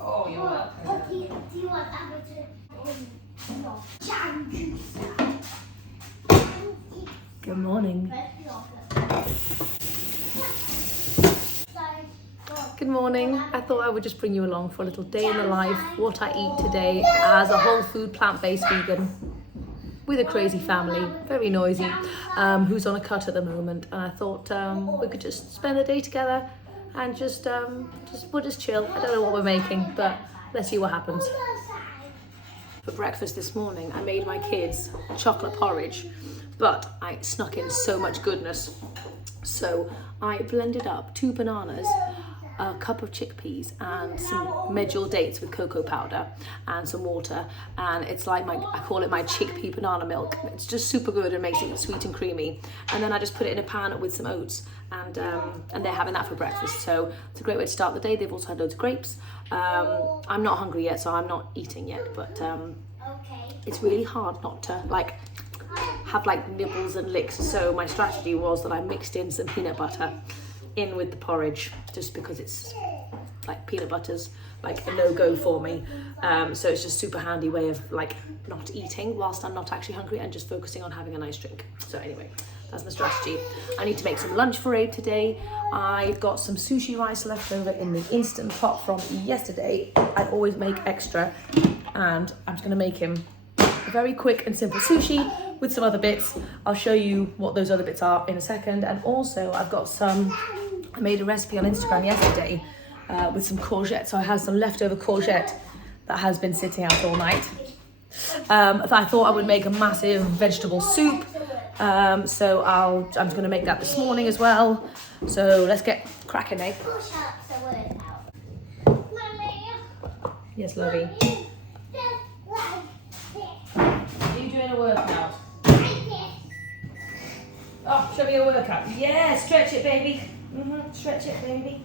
Oh, you're welcome. Do you want jam juice? Good morning. Good morning. I thought I would just bring you along for a little day in the life, what I eat today as a whole food, plant-based vegan with a crazy family, very noisy, who's on a cut at the moment. And I thought we could just spend the day together and we'll just chill. I don't know what we're making, but let's see what happens. For breakfast this morning, I made my kids chocolate porridge, but I snuck in so much goodness. So I blended up 2 bananas, a cup of chickpeas and some medjool dates with cocoa powder and some water, and it's like I call it my chickpea banana milk. It's just super good and makes it sweet and creamy. And then I just put it in a pan with some oats, and they're having that for breakfast. So it's a great way to start the day. They've also had loads of grapes. I'm not hungry yet, so I'm not eating yet, but it's really hard not to have nibbles and licks. So my strategy was that I mixed in some peanut butter in with the porridge, just because it's peanut butter's a no-go for me. So it's just super handy way of not eating whilst I'm not actually hungry and just focusing on having a nice drink. So anyway, that's the strategy. I need to make some lunch for Abe today. I've got some sushi rice left over in the Instant Pot from yesterday. I always make extra, and I'm just going to make him a very quick and simple sushi with some other bits. I'll show you what those other bits are in a second. And also I made a recipe on Instagram yesterday with some courgette. So I have some leftover courgette that has been sitting out all night. I thought I would make a massive vegetable soup. So I'm just going to make that this morning as well. So let's get cracking, eh? Yes, lovey. Are you doing a workout? Oh, show me your workout. Yeah, stretch it, baby. Stretch it, baby.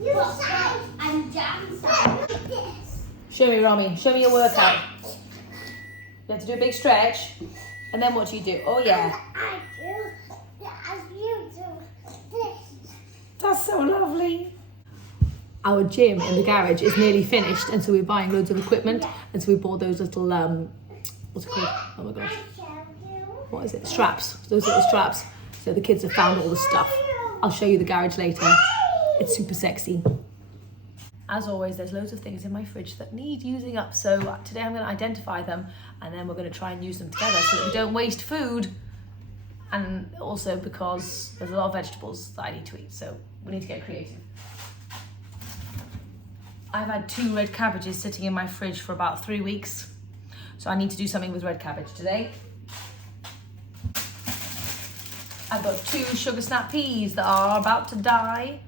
You side and jam side like this. Show me, Romy. Show me your workout. You have to do a big stretch, and then what do you do? Oh yeah. I do as you do this. That's so lovely. Our gym in the garage is nearly finished, and so we're buying loads of equipment, and so we bought those little what's it called? Oh my gosh. What is it? Straps. Those little straps. So the kids have found all the stuff. I'll show you the garage later. It's super sexy. As always, there's loads of things in my fridge that need using up. So today I'm going to identify them, and then we're going to try and use them together so that we don't waste food. And also because there's a lot of vegetables that I need to eat. So we need to get creative. I've had 2 red cabbages sitting in my fridge for about 3 weeks. So I need to do something with red cabbage today. I've got 2 sugar snap peas that are about to die,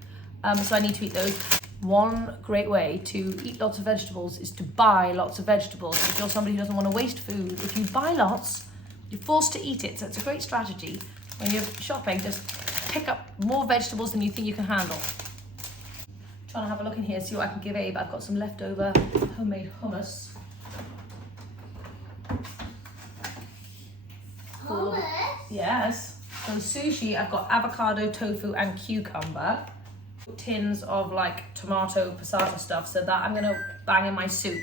so I need to eat those. One great way to eat lots of vegetables is to buy lots of vegetables. If you're somebody who doesn't want to waste food, if you buy lots, you're forced to eat it. So it's a great strategy. When you're shopping, just pick up more vegetables than you think you can handle. I'm trying to have a look in here, see what I can give Abe. I've got some leftover homemade hummus. Hummus? Yes. So sushi, I've got avocado, tofu, and cucumber. Tins of tomato passata stuff, so that I'm gonna bang in my soup.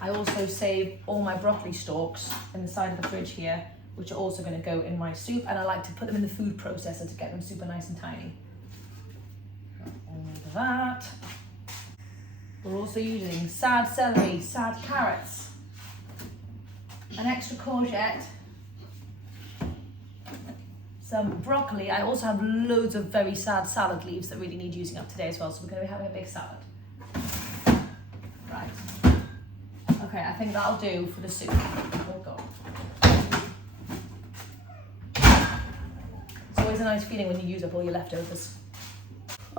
I also save all my broccoli stalks in the side of the fridge here, which are also gonna go in my soup, and I like to put them in the food processor to get them super nice and tiny. And that. We're also using sad celery, sad carrots, an extra courgette, some broccoli. I also have loads of very sad salad leaves that really need using up today as well, so we're going to be having a big salad. Right. Okay, I think that'll do for the soup. Oh God. It's always a nice feeling when you use up all your leftovers.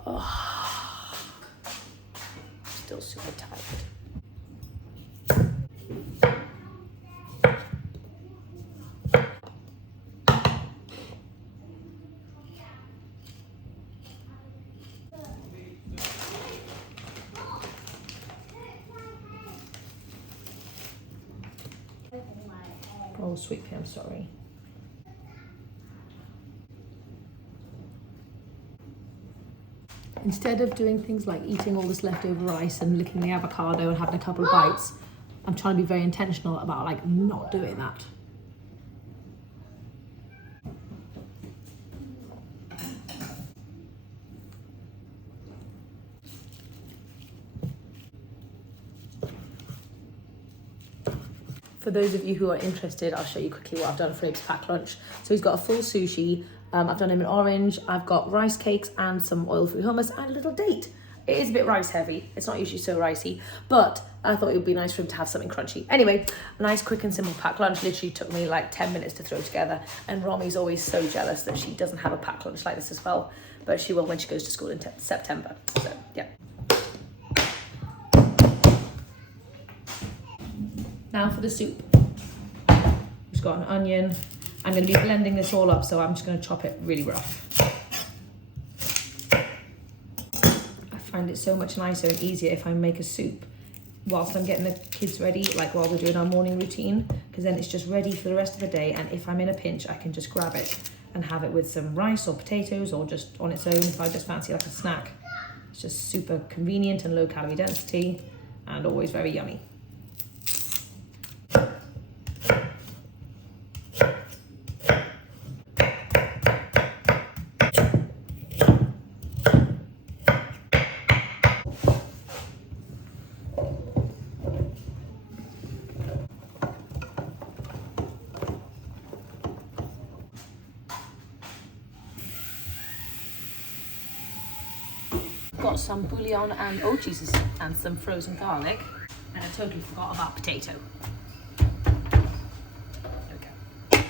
Oh, still super tired. Oh, sweet pea, I'm sorry. Instead of doing things like eating all this leftover rice and licking the avocado and having a couple of bites, I'm trying to be very intentional about like not doing that. For those of you who are interested, I'll show you quickly what I've done for Abe's packed lunch. So he's got a full sushi. I've done him in orange. I've got rice cakes and some oil-free hummus and a little date. It is a bit rice heavy. It's not usually so ricey, but I thought it would be nice for him to have something crunchy. Anyway, a nice, quick and simple packed lunch. Literally took me like 10 minutes to throw together. And Romi's always so jealous that she doesn't have a packed lunch like this as well. But she will when she goes to school in September. So, yeah. Now for the soup. Just got an onion. I'm going to be blending this all up, so I'm just going to chop it really rough. I find it so much nicer and easier if I make a soup whilst I'm getting the kids ready, like while we're doing our morning routine, because then it's just ready for the rest of the day, and if I'm in a pinch, I can just grab it and have it with some rice or potatoes or just on its own if I just fancy like a snack. It's just super convenient and low calorie density and always very yummy. Got some bouillon and oat cheeses and some frozen garlic, and I totally forgot about potato. Okay.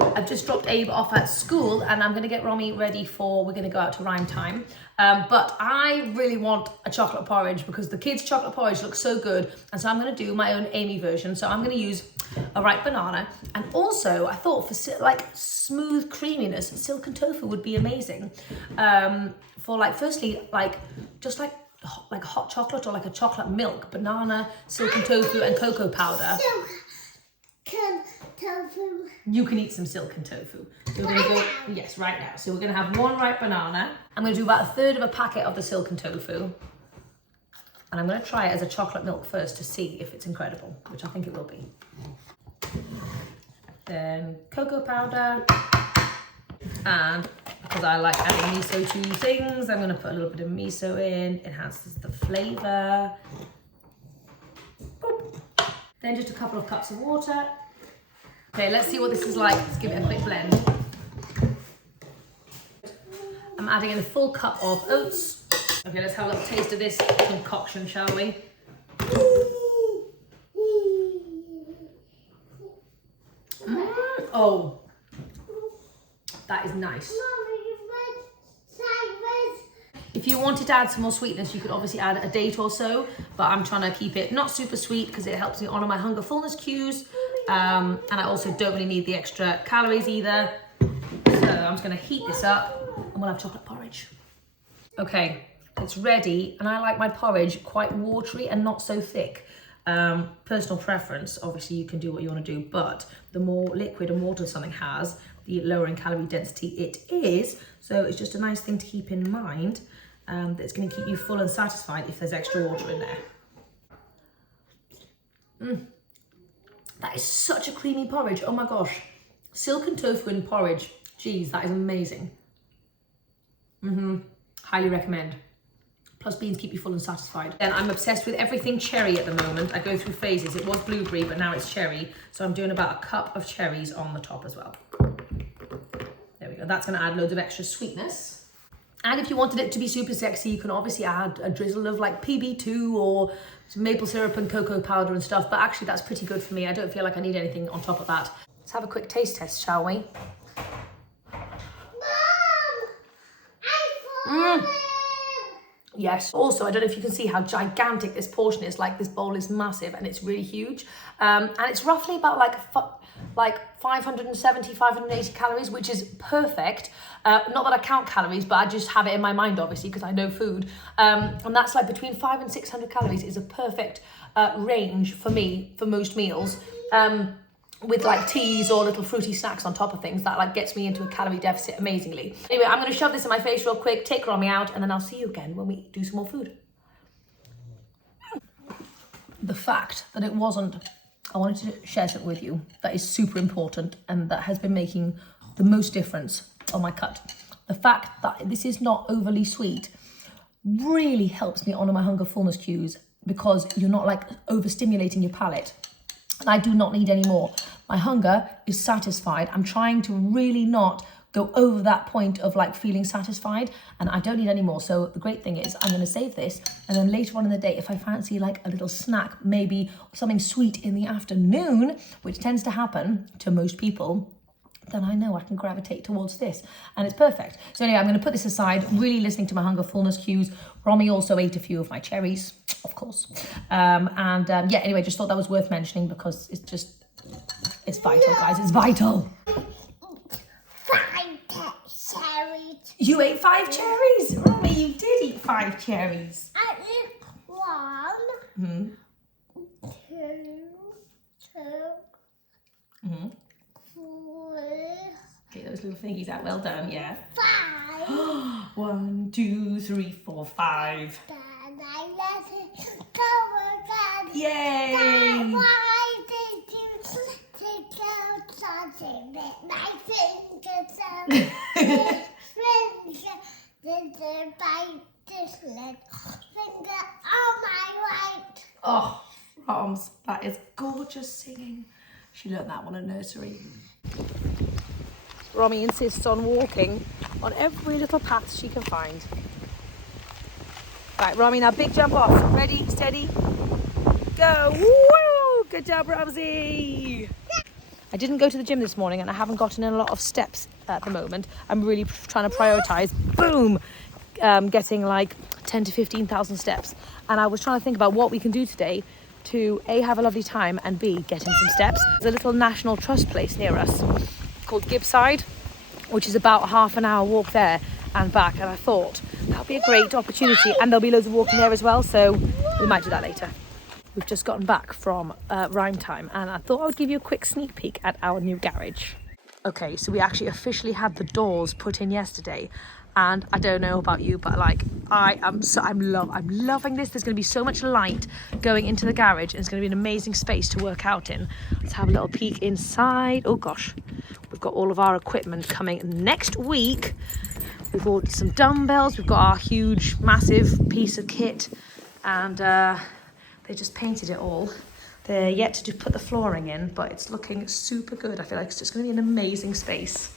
I've just dropped Abe off at school and I'm gonna get Romy ready we're gonna go out to rhyme time. But I really want a chocolate porridge because the kids' chocolate porridge looks so good, and so I'm gonna do my own Amy version. So I'm gonna use a ripe banana, and also I thought for like smooth creaminess, silken tofu would be amazing. For like, firstly, like just like hot chocolate or like a chocolate milk, banana, silken tofu and cocoa powder. Silken tofu. You can eat some silken tofu. So we're gonna go, yes, right now. So we're gonna have one ripe banana. I'm gonna do about a third of a packet of the silken tofu. And I'm gonna try it as a chocolate milk first to see if it's incredible, which I think it will be. Then cocoa powder. And because I like adding miso to things, I'm gonna put a little bit of miso in. It enhances the flavor. Boop. Then just a couple of cups of water. Okay, let's see what this is like. Let's give it a quick blend. I'm adding in a full cup of oats. Okay, let's have a little taste of this concoction, shall we? Oh, that is nice. If you wanted to add some more sweetness, you could obviously add a date or so, but I'm trying to keep it not super sweet because it helps me honor my hunger fullness cues. And I also don't really need the extra calories either. So I'm just gonna heat this up and we'll have chocolate porridge. Okay, it's ready, and I like my porridge quite watery and not so thick. Personal preference, obviously you can do what you want to do, but the more liquid and water something has, the lower in calorie density it is. So it's just a nice thing to keep in mind, that it's going to keep you full and satisfied if there's extra water in there. That is such a creamy porridge. Oh my gosh. Silken tofu in porridge. Geez, that is amazing. Highly recommend. Plus beans keep you full and satisfied. And I'm obsessed with everything cherry at the moment. I go through phases. It was blueberry, but now it's cherry. So I'm doing about a cup of cherries on the top as well. There we go. That's going to add loads of extra sweetness. And if you wanted it to be super sexy, you can obviously add a drizzle of like PB2 or some maple syrup and cocoa powder and stuff. But actually that's pretty good for me. I don't feel like I need anything on top of that. Let's have a quick taste test, shall we? Yes. Also, I don't know if you can see how gigantic this portion is. Like, this bowl is massive and it's really huge. And it's roughly about like 570, 580 calories, which is perfect. Not that I count calories, but I just have it in my mind, obviously, because I know food. And that's like between 500 and 600 calories is a perfect range for me for most meals. with like teas or little fruity snacks on top of things. That like gets me into a calorie deficit amazingly. Anyway, I'm going to shove this in my face real quick, take Romy out, and then I'll see you again when we do some more food. The fact that it wasn't, I wanted to share something with you that is super important and that has been making the most difference on my cut. The fact that this is not overly sweet really helps me honor my hunger fullness cues, because you're not like overstimulating your palate. And I do not need any more. My hunger is satisfied. I'm trying to really not go over that point of like feeling satisfied, and I don't need any more. So the great thing is I'm going to save this, and then later on in the day, if I fancy like a little snack, maybe something sweet in the afternoon, which tends to happen to most people, then I know I can gravitate towards this, and it's perfect. So anyway, I'm going to put this aside, really listening to my hunger fullness cues. Romy also ate a few of my cherries, of course. Yeah, anyway, just thought that was worth mentioning because it's vital, guys. It's vital. 5 cherries. You ate 5 cherries? Romy, you did eat 5 cherries. I ate 1, 2, 3. Get those little thingies out. Well done, yeah. 5. 1, 2, 3, 4, 5. Then I let it go again. Yay! Why did you take out something that my fingers out? Did you bite this little finger on my right? Oh, Roms, that is gorgeous singing. She learnt that one in nursery. Romy insists on walking on every little path she can find. Right, Romy, now big jump off. Ready, steady, go. Woo! Good job, Ramsey. I didn't go to the gym this morning and I haven't gotten in a lot of steps at the moment. I'm really trying to prioritize, boom, getting like 10 to 15,000 steps. And I was trying to think about what we can do today to A, have a lovely time, and B, get in some steps. There's a little National Trust place near us called Gibbside, which is about a half an hour walk there and back. And I thought that would be a great opportunity, and there'll be loads of walking there as well, so we might do that later. We've just gotten back from rhyme time, and I thought I would give you a quick sneak peek at our new garage. Okay, so we actually officially had the doors put in yesterday, and I don't know about you, but like I'm loving this. There's going to be so much light going into the garage, and it's going to be an amazing space to work out in. Let's have a little peek inside. Oh gosh, we've got all of our equipment coming next week. We've ordered some dumbbells. We've got our huge, massive piece of kit, and they just painted it all. They're yet to put the flooring in, but it's looking super good. I feel like it's just going to be an amazing space.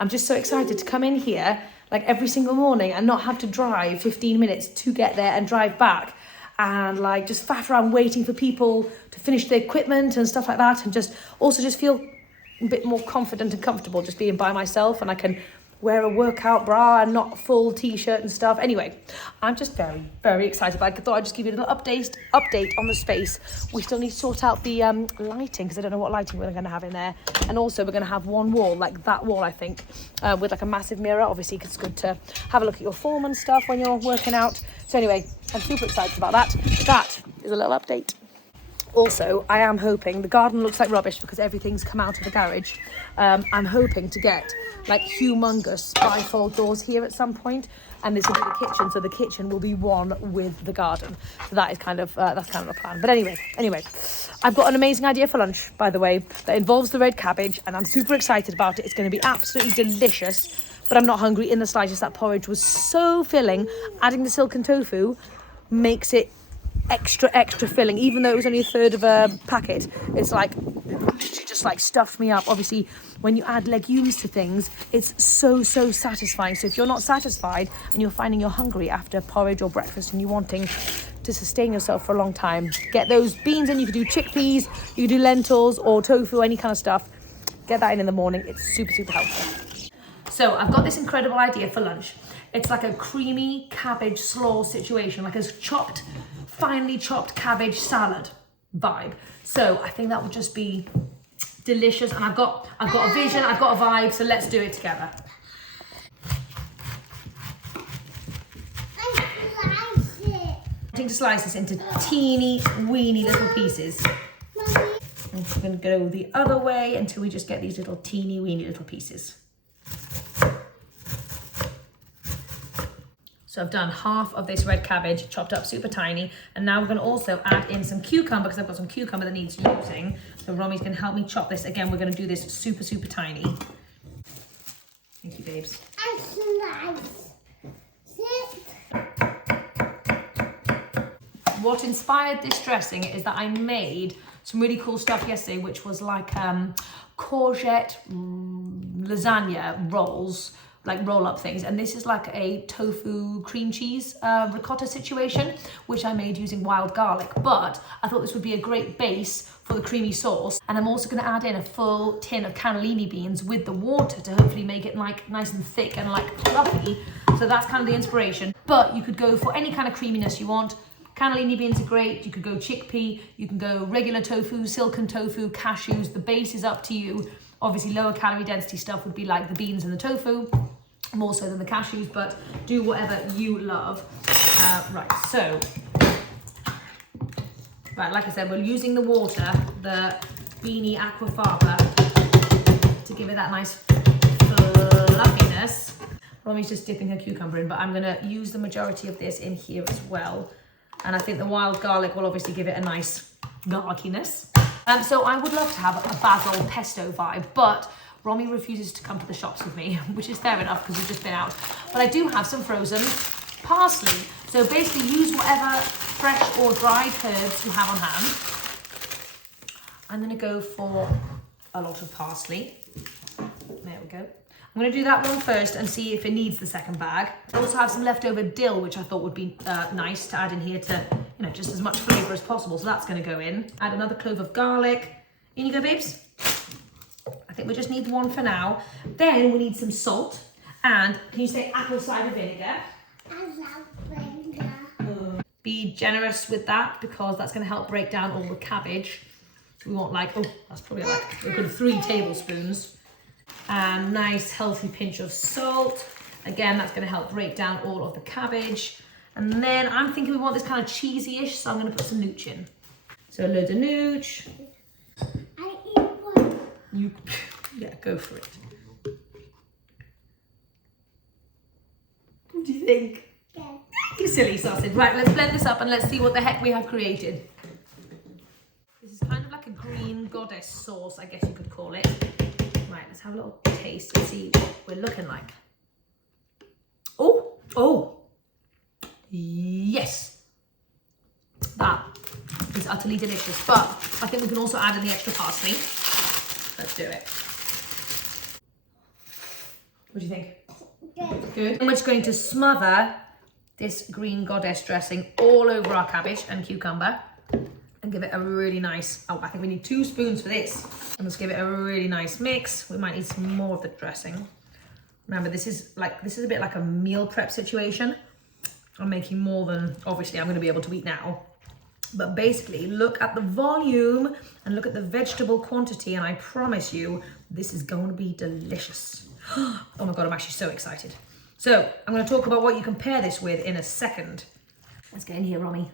I'm just so excited to come in here like every single morning and not have to drive 15 minutes to get there and drive back, and like just faff around waiting for people to finish their equipment and stuff like that, and just also just feel a bit more confident and comfortable just being by myself, and I can wear a workout bra and not a full t-shirt and stuff. Anyway, I'm just very, very excited. But I thought I'd just give you a little update on the space. We still need to sort out the lighting, because I don't know what lighting we're going to have in there. And also we're going to have one wall, like that wall, I think, with like a massive mirror, obviously, because it's good to have a look at your form and stuff when you're working out. So anyway, I'm super excited about that. That is a little update. Also, I am hoping, the garden looks like rubbish because everything's come out of the garage. I'm hoping to get like humongous bifold doors here at some point, and this will be the kitchen, so the kitchen will be one with the garden. So that is kind of that's kind of a plan. But anyway, I've got an amazing idea for lunch, by the way, that involves the red cabbage, and I'm super excited about it. It's going to be absolutely delicious, but I'm not hungry in the slightest. That porridge was so filling. Adding the silken tofu makes it extra filling, even though it was only a third of a packet. It's like literally just like stuffed me up. Obviously when you add legumes to things, it's so satisfying. So if you're not satisfied and you're finding you're hungry after porridge or breakfast and you're wanting to sustain yourself for a long time, get those beans in. You can do chickpeas, you can do lentils or tofu, any kind of stuff. Get that in the morning. It's super helpful. So I've got this incredible idea for lunch. It's like a creamy cabbage slaw situation, like a finely chopped cabbage salad vibe. So I think that would just be delicious, and I've got a vision, I've got a vibe, so let's do it together. I'm going to slice this into teeny weeny little pieces. And we're going to go the other way until we just get these little teeny weeny little pieces. So I've done half of this red cabbage, chopped up super tiny, and now we're going to also add in some cucumber because I've got some cucumber that needs using. So Romy's going to help me chop this. Again, we're going to do this super, super tiny. Thank you, babes. What inspired this dressing is that I made some really cool stuff yesterday, which was like courgette lasagna rolls, like roll-up things, and this is like a tofu cream cheese ricotta situation, which I made using wild garlic, but I thought this would be a great base for the creamy sauce. And I'm also going to add in a full tin of cannellini beans with the water to hopefully make it like nice and thick and like fluffy. So that's kind of the inspiration, but you could go for any kind of creaminess you want. Cannellini beans are great. You could go chickpea, you can go regular tofu, silken tofu, cashews. The base is up to you. Obviously lower calorie density stuff would be like the beans and the tofu, more so than the cashews, but do whatever you love. Right, so, like I said, we're using the water, the beanie aquafaba, to give it that nice fluffiness. Romy's just dipping her cucumber in, but I'm gonna use the majority of this in here as well. And I think the wild garlic will obviously give it a nice garlickiness. So I would love to have a basil pesto vibe, but Romy refuses to come to the shops with me, which is fair enough because we've just been out. But I do have some frozen parsley. So basically use whatever fresh or dried herbs you have on hand. I'm gonna go for a lot of parsley. There we go. I'm going to do that one first and see if it needs the second bag. I also have some leftover dill, which I thought would be nice to add in here to, you know, just as much flavour as possible. So that's going to go in. Add another clove of garlic. In you go, babes. I think we just need one for now. Then we need some salt. And can you say apple cider vinegar? Be generous with that because that's going to help break down all the cabbage. We want like, oh, that's probably like a good 3 tablespoons. And nice healthy pinch of salt. Again, that's going to help break down all of the cabbage. And then I'm thinking we want this kind of cheesy-ish, so I'm going to put some nooch in. So loads of nooch. I eat one. Yeah, go for it. What do you think? Yeah. You silly sausage. Right, let's blend this up and let's see what the heck we have created. This is kind of like a green goddess sauce, I guess you could call it. Right, let's have a little taste and see what we're looking like. Oh, yes. That is utterly delicious, but I think we can also add in the extra parsley. Let's do it. What do you think? Good. And we're just going to smother this green goddess dressing all over our cabbage and cucumber and give it a really nice, I think we need 2 spoons for this. And let's give it a really nice mix. We might need some more of the dressing. Remember, this is a bit like a meal prep situation. I'm making more than, obviously, I'm going to be able to eat now. But basically, look at the volume and look at the vegetable quantity, and I promise you, this is going to be delicious. Oh my God, I'm actually so excited. So, I'm going to talk about what you can pair this with in a second. Let's get in here, Romy.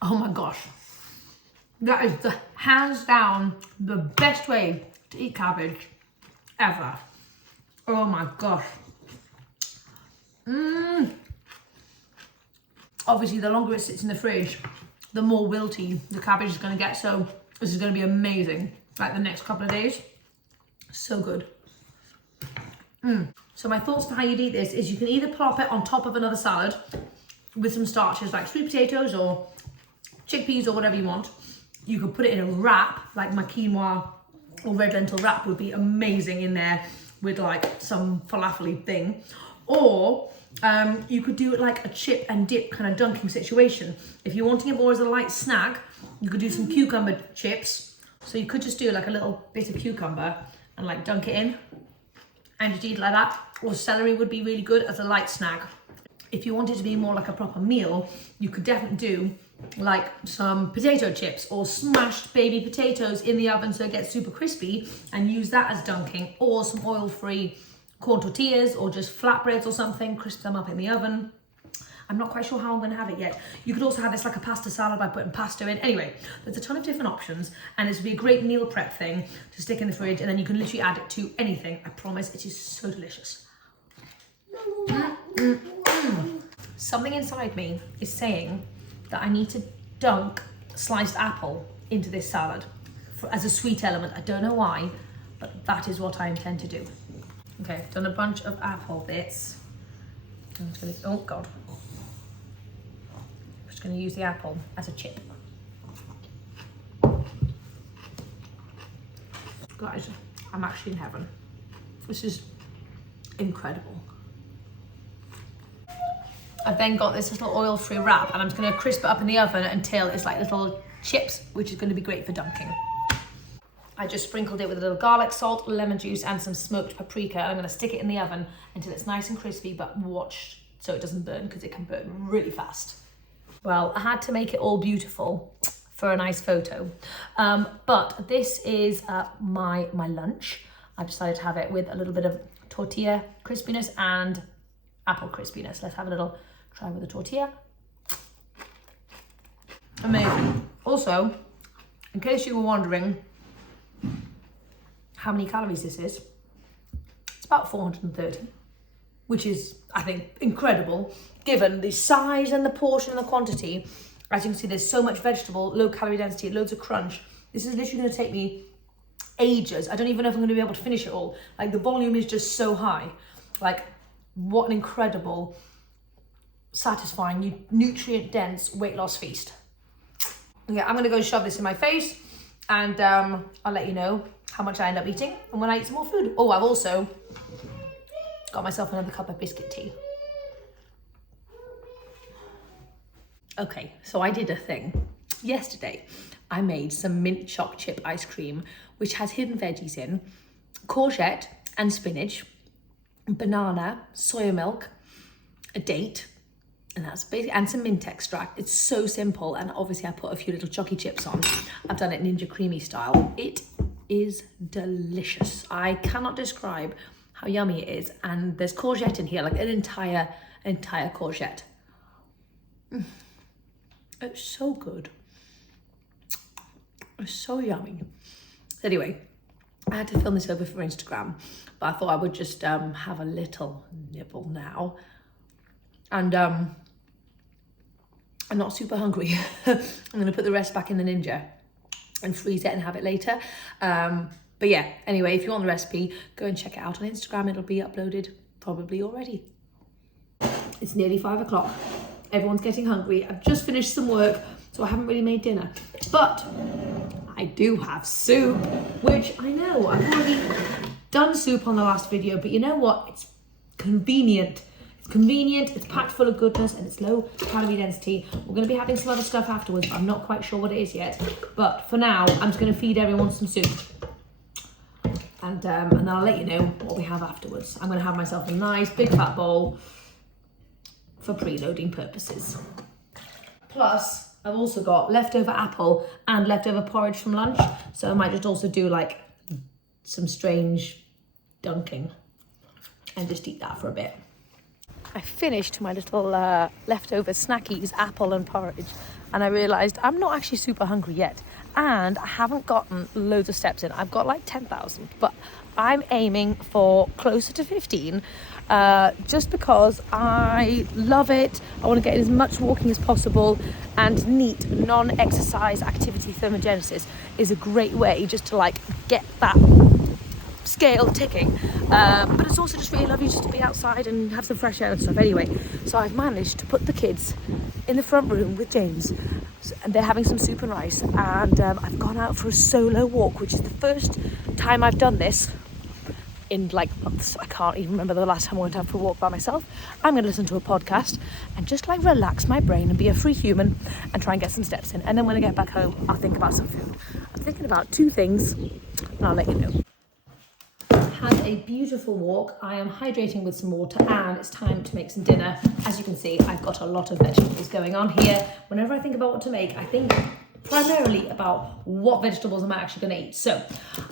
Oh my gosh, that is the hands down the best way to eat cabbage ever. Oh my gosh. Obviously, the longer it sits in the fridge, the more wilty the cabbage is going to get. So this is going to be amazing. Like the next couple of days, so good. So my thoughts on how you'd eat this is you can either plop it on top of another salad with some starches like sweet potatoes or chickpeas or whatever you want. You could put it in a wrap, like my quinoa or red lentil wrap would be amazing in there with like some falafel-y thing. Or you could do it like a chip and dip kind of dunking situation. If you're wanting it more as a light snack, you could do some cucumber chips. So you could just do like a little bit of cucumber and like dunk it in and just eat it like that. Or celery would be really good as a light snack. If you want it to be more like a proper meal, you could definitely do like some potato chips or smashed baby potatoes in the oven so it gets super crispy and use that as dunking, or some oil-free corn tortillas or just flatbreads or something, crisp them up in the oven. I'm not quite sure how I'm going to have it yet. You could also have this like a pasta salad by putting pasta in. Anyway, there's a ton of different options, and this would be a great meal prep thing to stick in the fridge, and then you can literally add it to anything. I promise, it is so delicious. Something inside me is saying that I need to dunk sliced apple into this salad as a sweet element. I don't know why, but that is what I intend to do. Okay, I've done a bunch of apple bits. I'm just gonna, oh God. I'm just gonna use the apple as a chip. Guys, I'm actually in heaven. This is incredible. I've then got this little oil-free wrap, and I'm just gonna crisp it up in the oven until it's like little chips, which is gonna be great for dunking. I just sprinkled it with a little garlic salt, lemon juice, and some smoked paprika. And I'm gonna stick it in the oven until it's nice and crispy, but watch so it doesn't burn, because it can burn really fast. Well, I had to make it all beautiful for a nice photo. But this is my lunch. I decided to have it with a little bit of tortilla crispiness and apple crispiness. Let's have a little try with the tortilla. Amazing. Also, in case you were wondering how many calories this is, it's about 430, which is, I think, incredible given the size and the portion and the quantity. As you can see, there's so much vegetable, low calorie density, loads of crunch. This is literally going to take me ages. I don't even know if I'm going to be able to finish it all. Like, the volume is just so high. Like, what an incredible, satisfying, nutrient dense weight loss feast. Okay, I'm going to go shove this in my face, and I'll let you know how much I end up eating and when I eat some more food. Oh, I've also got myself another cup of biscuit tea. Okay, so I did a thing. Yesterday, I made some mint choc chip ice cream, which has hidden veggies in, courgette and spinach, banana, soya milk, a date, and that's basically, and some mint extract. It's so simple, and obviously I put a few little chocky chips on. I've done it Ninja Creamy style. It is delicious. I cannot describe how yummy it is, and there's courgette in here, like an entire courgette. It's so good. It's so yummy. Anyway, I had to film this over for Instagram, but I thought I would just have a little nibble now. And I'm not super hungry. I'm gonna put the rest back in the Ninja and freeze it and have it later. But yeah, anyway, if you want the recipe, go and check it out on Instagram. It'll be uploaded probably already. It's nearly 5 o'clock. Everyone's getting hungry. I've just finished some work, so I haven't really made dinner. But I do have soup, which I know I've already done soup on the last video, but you know what? It's convenient. It's convenient, it's packed full of goodness, and it's low calorie density. We're going to be having some other stuff afterwards, but I'm not quite sure what it is yet. But for now, I'm just going to feed everyone some soup. And then I'll let you know what we have afterwards. I'm going to have myself a nice big fat bowl for preloading purposes. Plus, I've also got leftover apple and leftover porridge from lunch, so I might just also do like some strange dunking and just eat that for a bit. I finished my little leftover snackies, apple and porridge, and I realised I'm not actually super hungry yet, and I haven't gotten loads of steps in. I've got like 10,000, but I'm aiming for closer to 15, just because I love it. I want to get in as much walking as possible, and neat non-exercise activity thermogenesis is a great way just to like get that scale ticking, but it's also just really lovely just to be outside and have some fresh air and stuff. Anyway, so I've managed to put the kids in the front room with James, and they're having some soup and rice, and I've gone out for a solo walk, which is the first time I've done this in like months. I can't even remember the last time I went out for a walk by myself. I'm going to listen to a podcast and just like relax my brain and be a free human and try and get some steps in, and then when I get back home I'll think about some food. I'm thinking about 2 things, and I'll let you know. Had a beautiful walk. I am hydrating with some water, and it's time to make some dinner. As you can see, I've got a lot of vegetables going on here. Whenever I think about what to make, I think primarily about what vegetables I'm actually going to eat. So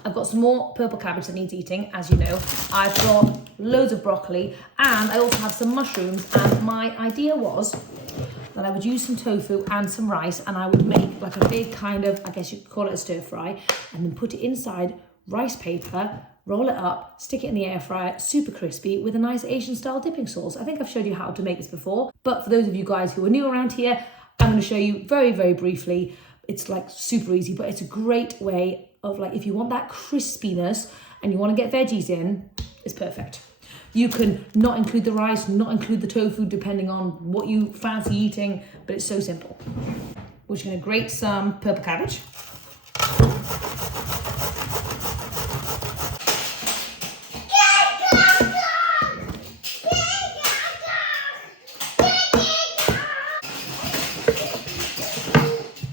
I've got some more purple cabbage that needs eating, as you know. I've got loads of broccoli, and I also have some mushrooms. And my idea was that I would use some tofu and some rice, and I would make like a big kind of, I guess you could call it a stir fry, and then put it inside rice paper, roll it up, stick it in the air fryer, super crispy, with a nice Asian style dipping sauce. I think I've showed you how to make this before, but for those of you guys who are new around here, I'm going to show you very, very briefly. It's like super easy, but it's a great way of, like, if you want that crispiness and you want to get veggies in, it's perfect. You can not include the rice, not include the tofu, depending on what you fancy eating, but it's so simple. We're just going to grate some purple cabbage.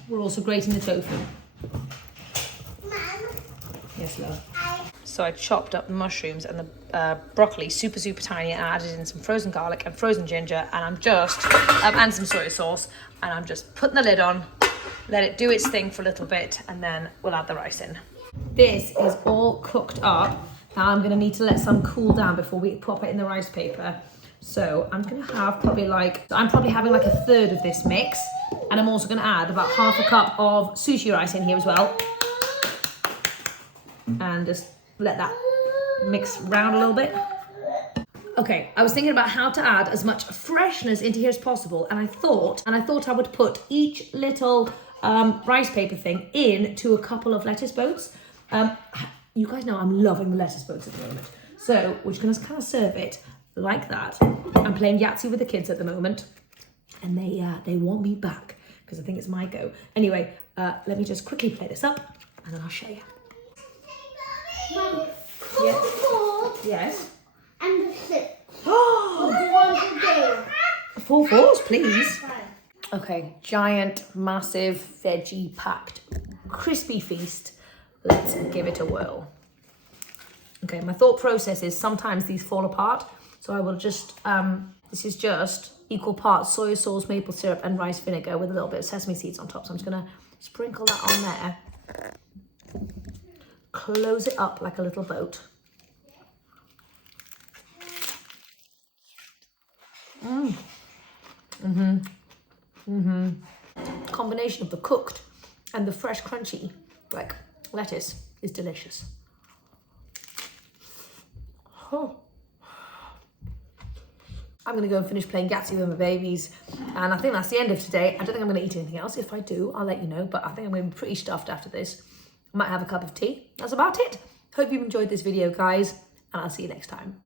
We're also grating the tofu. Yes, love. So I chopped up the mushrooms and the broccoli super, super tiny, and added in some frozen garlic and frozen ginger, and I'm just, and some soy sauce, and I'm just putting the lid on, let it do its thing for a little bit, and then we'll add the rice in. This is all cooked up. Now I'm gonna need to let some cool down before we pop it in the rice paper. So I'm gonna have probably I'm probably having like a third of this mix, and I'm also gonna add about half a cup of sushi rice in here as well. And just let that mix round a little bit. Okay, I was thinking about how to add as much freshness into here as possible, and I thought I would put each little rice paper thing into a couple of lettuce boats. You guys know I'm loving the lettuce boats at the moment, so we're just gonna kind of serve it like that. I'm playing Yahtzee with the kids at the moment, and they want me back because I think it's my go. Anyway, let me just quickly play this up, and then I'll show you. Mum, Yes. Yes. and the 6. What do you want to do? 4 fours, please. Fine. Okay, giant, massive, veggie-packed, crispy feast. Let's give it a whirl. Okay, my thought process is sometimes these fall apart, so I will just, this is just equal parts soy sauce, maple syrup, and rice vinegar with a little bit of sesame seeds on top. So I'm just gonna sprinkle that on there. Close it up like a little boat. Combination of the cooked and the fresh crunchy like lettuce is delicious. Oh. I'm gonna go and finish playing Yahtzee with my babies, and I think that's the end of today. I don't think I'm gonna eat anything else. If I do, I'll let you know, but I think I'm gonna be pretty stuffed after this. I might have a cup of tea. That's about it. Hope you've enjoyed this video, guys, and I'll see you next time.